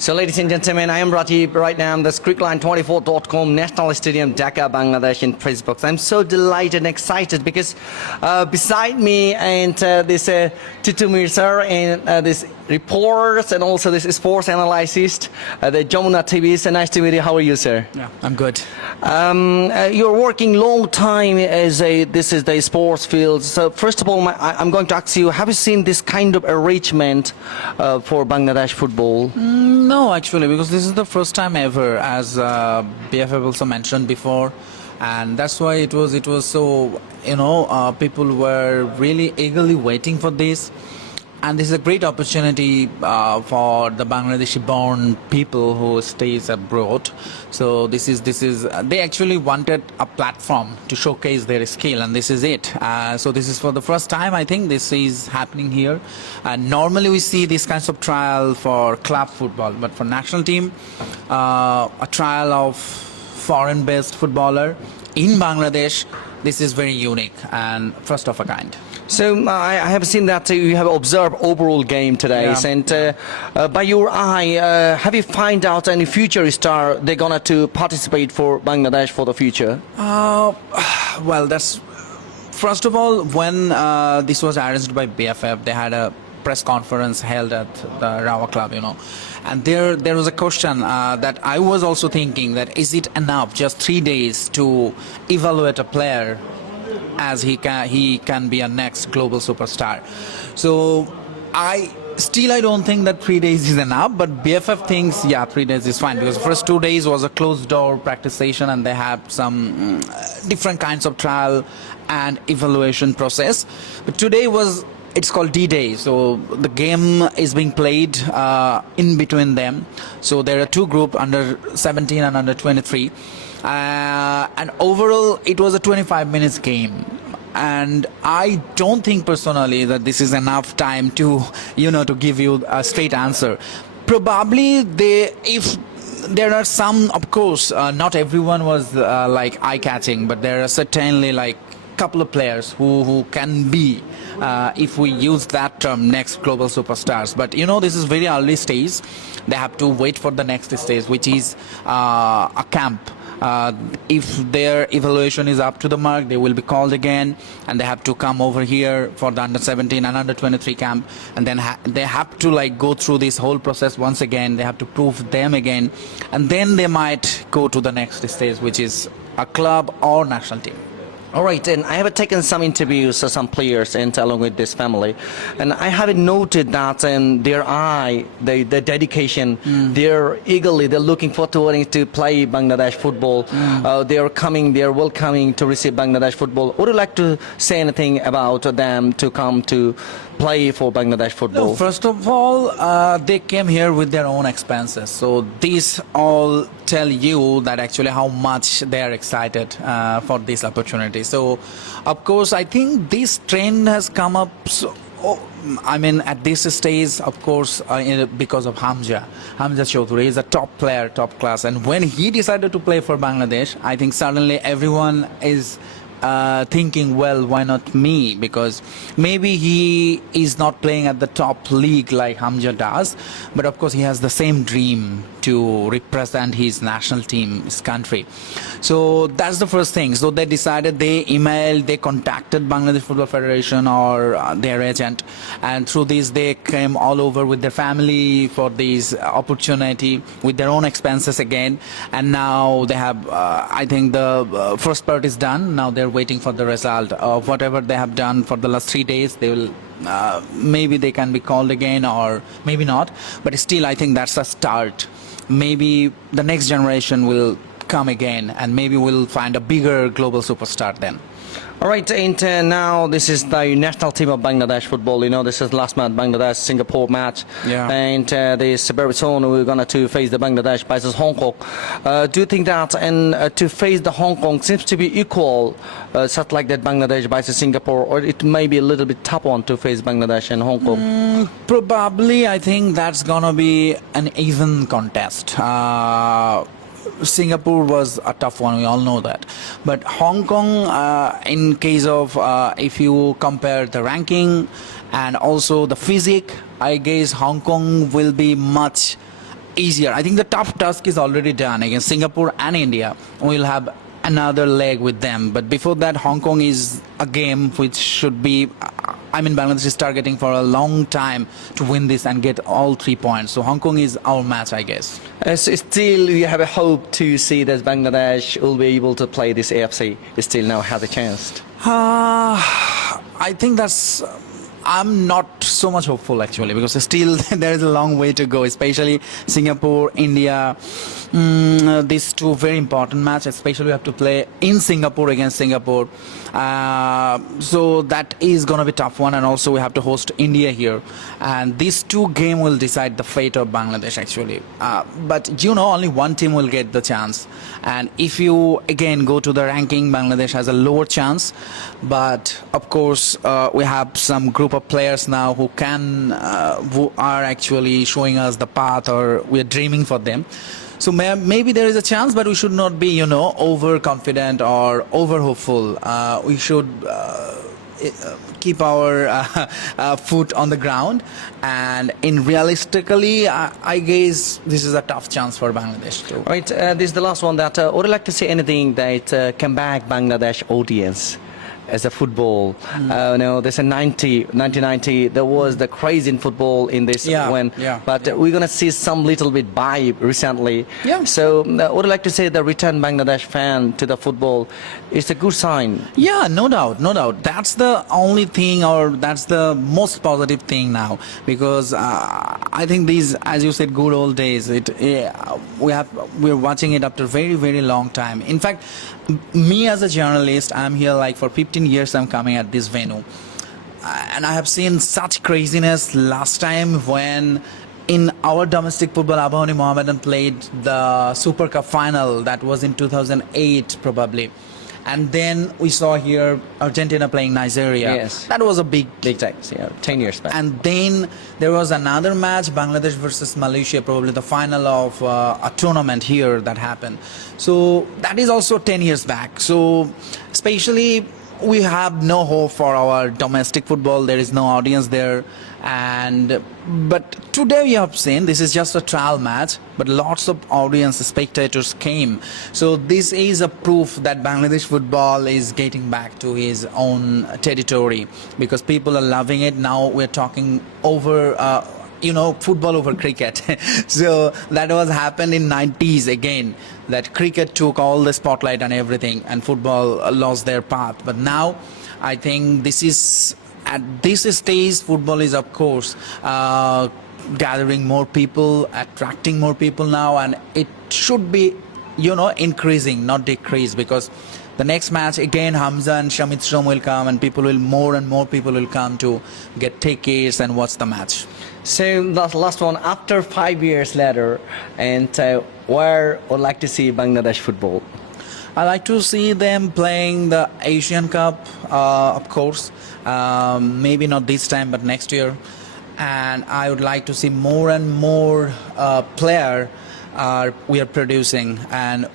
So, ladies and gentlemen, I am Rajiv. Right now, I'm the Scrickline24.com National Stadium, Dhaka, Bangladesh in press box. I'm so delighted and excited because beside me and this Titu Mirza and this reporters and also this sports analyst, the Jamuna TV. So nice to meet you. How are you, sir? Yeah, I'm good. You're working long time as this is the sports field. So first of all, I'm going to ask you: have you seen this kind of arrangement for Bangladesh football? No, actually, because this is the first time ever, as BFF also mentioned before, and that's why it was so, people were really eagerly waiting for this. And this is a great opportunity for the Bangladeshi-born people who stays abroad. So this is they actually wanted a platform to showcase their skill, and this is it. So this is for the first time, I think, this is happening here. Normally we see these kinds of trial for club football, but for national team, a trial of foreign-based footballer in Bangladesh. This is very unique and first of a kind. So I have seen that you have observed overall game today, Yeah. and by your eye, have you find out any future star they're gonna to participate for Bangladesh for the future? Well, that's first of all, when this was arranged by BFF, they had a press conference held at the Rawa Club, and there was a question that I was also thinking, that is it enough just 3 days to evaluate a player as he can be a next global superstar? So I don't think that 3 days is enough, but BFF thinks 3 days is fine, because the first 2 days was a closed door practice session, and they have some different kinds of trial and evaluation process. But today it's called D-Day, so the game is being played in between them. So there are two groups, under 17 and under 23, and overall it was a 25 minutes game. And I don't think personally that this is enough time to to give you a straight answer. Probably if there are some, of course, not everyone was like eye-catching, but there are certainly like couple of players who can be, if we use that term, next global superstars. But this is very early stage. They have to wait for the next stage, which is a camp. If their evaluation is up to the mark, they will be called again, and they have to come over here for the under 17 and under 23 camp, and then they have to go through this whole process once again. They have to prove them again, and then they might go to the next stage, which is a club or national team. All right, and I have taken some interviews of some players and along with this family, and I have noted that in their eye, the dedication, they're looking forward to play Bangladesh football. They are welcoming to receive Bangladesh football. Would you like to say anything about them to come to play for Bangladesh football? No, first of all, they came here with their own expenses. So these all tell you that actually how much they are excited for this opportunity. So, of course, I think this trend has come up. At this stage, of course, because of Hamza Choudhury is a top player, top class. And when he decided to play for Bangladesh, I think suddenly everyone is thinking, well, why not me? Because maybe he is not playing at the top league like Hamza does, but of course he has the same dream to represent his national team, his country. So that's the first thing. So they decided, they contacted Bangladesh Football Federation or their agent, and through this they came all over with their family for this opportunity with their own expenses again. And now they have, I think the first part is done. Now they're waiting for the result of whatever they have done for the last 3 days. They will maybe they can be called again, or maybe not, but still I think that's a start. Maybe the next generation will come again, and maybe we'll find a bigger global superstar then. All right, and now this is the national team of Bangladesh football. This is last match, Bangladesh-Singapore match. Yeah. And this very soon we're going to face the Bangladesh versus Hong Kong. Do you think that to face the Hong Kong seems to be equal, such like that Bangladesh versus Singapore, or it may be a little bit tough one to face Bangladesh and Hong Kong? Probably, I think that's going to be an even contest. Singapore was a tough one, we all know that. But Hong Kong, in case of, if you compare the ranking and also the physique, I guess Hong Kong will be much easier. I think the tough task is already done against Singapore and India. We'll have another leg with them. But before that, Hong Kong is a game which should be, I mean, Bangladesh is targeting for a long time to win this and get all 3 points. So Hong Kong is our match, I guess. So still, you have a hope to see that Bangladesh will be able to play this AFC. Still now has a chance. I think that's. I'm not so much hopeful actually, because still there is a long way to go, especially Singapore, India. These two very important matches, especially we have to play in Singapore against Singapore. So that is going to be a tough one, and also we have to host India here. And these two games will decide the fate of Bangladesh actually. But you know, only one team will get the chance. And if you again go to the ranking, Bangladesh has a lower chance. But of course, we have some group of players now who are actually showing us the path, or we are dreaming for them. So maybe there is a chance, but we should not be, overconfident or over hopeful. We should keep our foot on the ground, and realistically, I guess this is a tough chance for Bangladesh too. Right, this is the last one. That would you like to say anything that can back Bangladesh audience as a football? There's a 1990, there was the craze in football in this but we're going to see some little bit vibe recently. So would you like to say the return Bangladesh fan to the football is a good sign? Yeah, no doubt. That's the only thing, or that's the most positive thing now, because I think these, as you said, good old days, we're watching it after very, very long time. In fact, me as a journalist, I'm here like for 15 years I'm coming at this venue, and I have seen such craziness last time when in our domestic football Abahani Mohammedan played the Super Cup final. That was in 2008 probably, and then we saw here Argentina playing Nigeria. Yes, that was a big time, 10 years back. And then there was another match, Bangladesh versus Malaysia, probably the final of a tournament here that happened. So that is also 10 years back. So especially we have no hope for our domestic football. There is no audience there. But today we have seen this is just a trial match, but lots of audience spectators came. So this is a proof that Bangladesh football is getting back to his own territory, because people are loving it. Now we're talking over football over cricket. So that was happened in 90s again, that cricket took all the spotlight and everything, and football lost their path. But now I think this is, at this stage, football is of course gathering more people, attracting more people now, and it should be increasing, not decrease, because the next match again Hamza and Shamit Strom will come, and more and more people will come to get tickets and watch the match. So the last one, after 5 years later, and where would like to see Bangladesh football? I like to see them playing the Asian Cup, of course. Maybe not this time, but next year. And I would like to see more and more player we are producing, and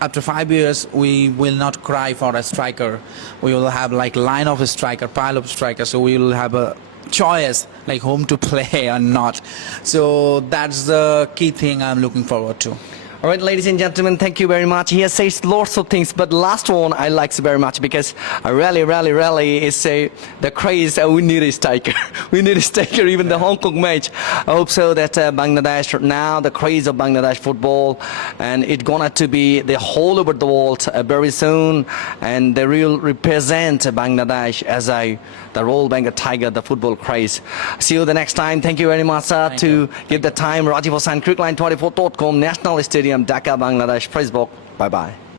after 5 years, we will not cry for a striker. We will have like line of a striker, pile of strikers. So we will have a choice like whom to play or not. So that's the key thing I'm looking forward to. All right, ladies and gentlemen, thank you very much. He has said lots of things, but last one I like very much, because I really is the craze. We need a striker. We need a striker. Even the Hong Kong match. I hope so that Bangladesh, now the craze of Bangladesh football, and it's gonna to be the whole over the world very soon, and they will represent Bangladesh as the Royal Bengal Tiger, the football craze. See you the next time. Thank you very much, sir. Give the time, Rajiv Hossain, Crickline24.com, National Stadium, Dhaka, Bangladesh, Facebook. Bye-bye.